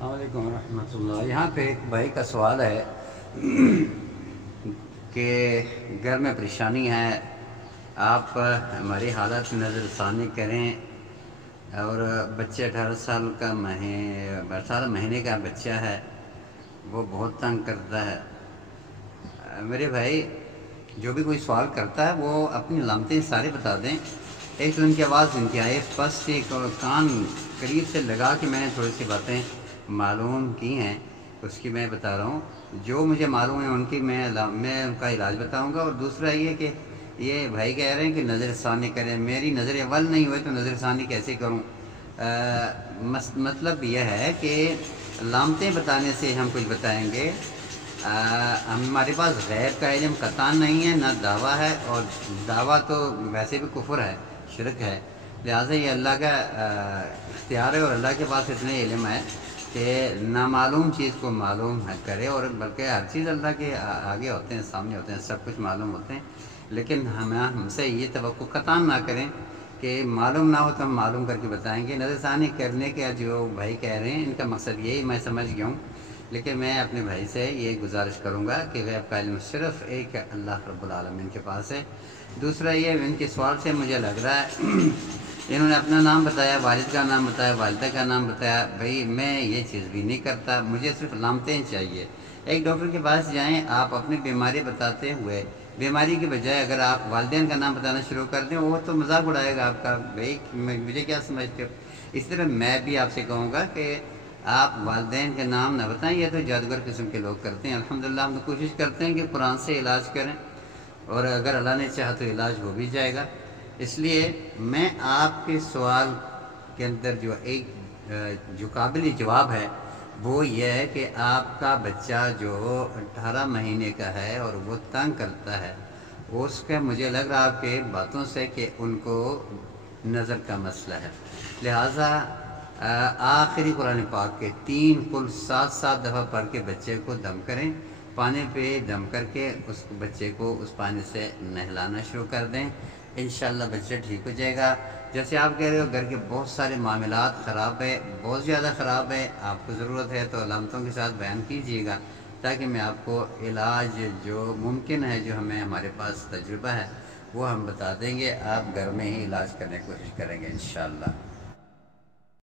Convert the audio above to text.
السلام علیکم ورحمۃ اللہ۔ یہاں پہ ایک بھائی کا سوال ہے کہ گھر میں پریشانی ہے، آپ ہماری حالت میں نظر ثانی کریں، اور بچے 18 مہینے کا بچہ ہے، وہ بہت تنگ کرتا ہے۔ میرے بھائی، جو بھی کوئی سوال کرتا ہے وہ اپنی علامتیں سارے بتا دیں۔ ایک تو ان کی آواز انتہائی پست تھی، کان قریب سے لگا کے میں نے تھوڑی سی باتیں معلوم کی ہیں، اس کی میں بتا رہا ہوں۔ جو مجھے معلوم ہے ان کی میں ان کا علاج بتاؤں گا۔ اور دوسرا یہ کہ یہ بھائی کہہ رہے ہیں کہ نظر ثانی کریں، میری نظر اول نہیں ہوئے تو نظر ثانی کیسے کروں؟ مطلب یہ ہے کہ علامتیں بتانے سے ہم کچھ بتائیں گے، ہمارے پاس غیب کا علم قطعاً نہیں ہے، نہ دعویٰ ہے، اور دعویٰ تو ویسے بھی کفر ہے، شرک ہے۔ لہٰذا یہ اللہ کا اختیار ہے، اور اللہ کے پاس اتنا علم ہے کہ نامعلوم چیز کو معلوم کرے، اور بلکہ ہر چیز اللہ کے آگے ہوتے ہیں، سامنے ہوتے ہیں، سب کچھ معلوم ہوتے ہیں۔ لیکن ہم سے یہ توقع قطعاً نہ کریں کہ معلوم نہ ہو تو ہم معلوم کر کے بتائیں گے۔ نظر ثانی کرنے کے جو بھائی کہہ رہے ہیں ان کا مقصد یہی میں سمجھ گیا ہوں، لیکن میں اپنے بھائی سے یہ گزارش کروں گا کہ غیب کا علم صرف ایک اللہ رب العالمین کے پاس ہے۔ دوسرا یہ، ان کے سوال سے مجھے لگ رہا ہے انہوں نے اپنا نام بتایا، والد کا نام بتایا، والدہ کا نام بتایا۔ بھائی میں یہ چیز بھی نہیں کرتا، مجھے صرف علامتیں چاہیے۔ ایک ڈاکٹر کے پاس جائیں، آپ اپنی بیماری بتاتے ہوئے بیماری کے بجائے اگر آپ والدین کا نام بتانا شروع کر دیں، وہ تو مذاق اڑائے گا آپ کا، بھائی مجھے کیا سمجھتے ہو؟ اس طرح میں بھی آپ سے کہوں گا کہ آپ والدین کے نام نہ بتائیں، یہ تو جادوگر قسم کے لوگ کرتے ہیں۔ الحمدللہ ہم تو کوشش کرتے ہیں کہ قرآن سے علاج کریں، اور اگر اللہ نے چاہا تو علاج ہو بھی جائے گا۔ اس لیے میں آپ کے سوال کے اندر جو قابل جواب ہے وہ یہ ہے کہ آپ کا بچہ جو 18 مہینے کا ہے اور وہ تنگ کرتا ہے، اس کا مجھے لگ رہا آپ کے باتوں سے کہ ان کو نظر کا مسئلہ ہے۔ لہٰذا آخری قرآن پاک کے 3 قل 7 دفعہ پڑھ کے بچے کو دم کریں، پانی پہ دم کر کے اس بچے کو اس پانی سے نہلانا شروع کر دیں، انشاءاللہ بچہ ٹھیک ہو جائے گا۔ جیسے آپ کہہ رہے ہو گھر کے بہت سارے معاملات خراب ہے، بہت زیادہ خراب ہے، آپ کو ضرورت ہے تو علامتوں کے ساتھ بیان کیجیے گا، تاکہ میں آپ کو علاج جو ممکن ہے، جو ہمارے پاس تجربہ ہے، وہ ہم بتا دیں گے، آپ گھر میں ہی علاج کرنے کی کوشش کریں گے انشاءاللہ۔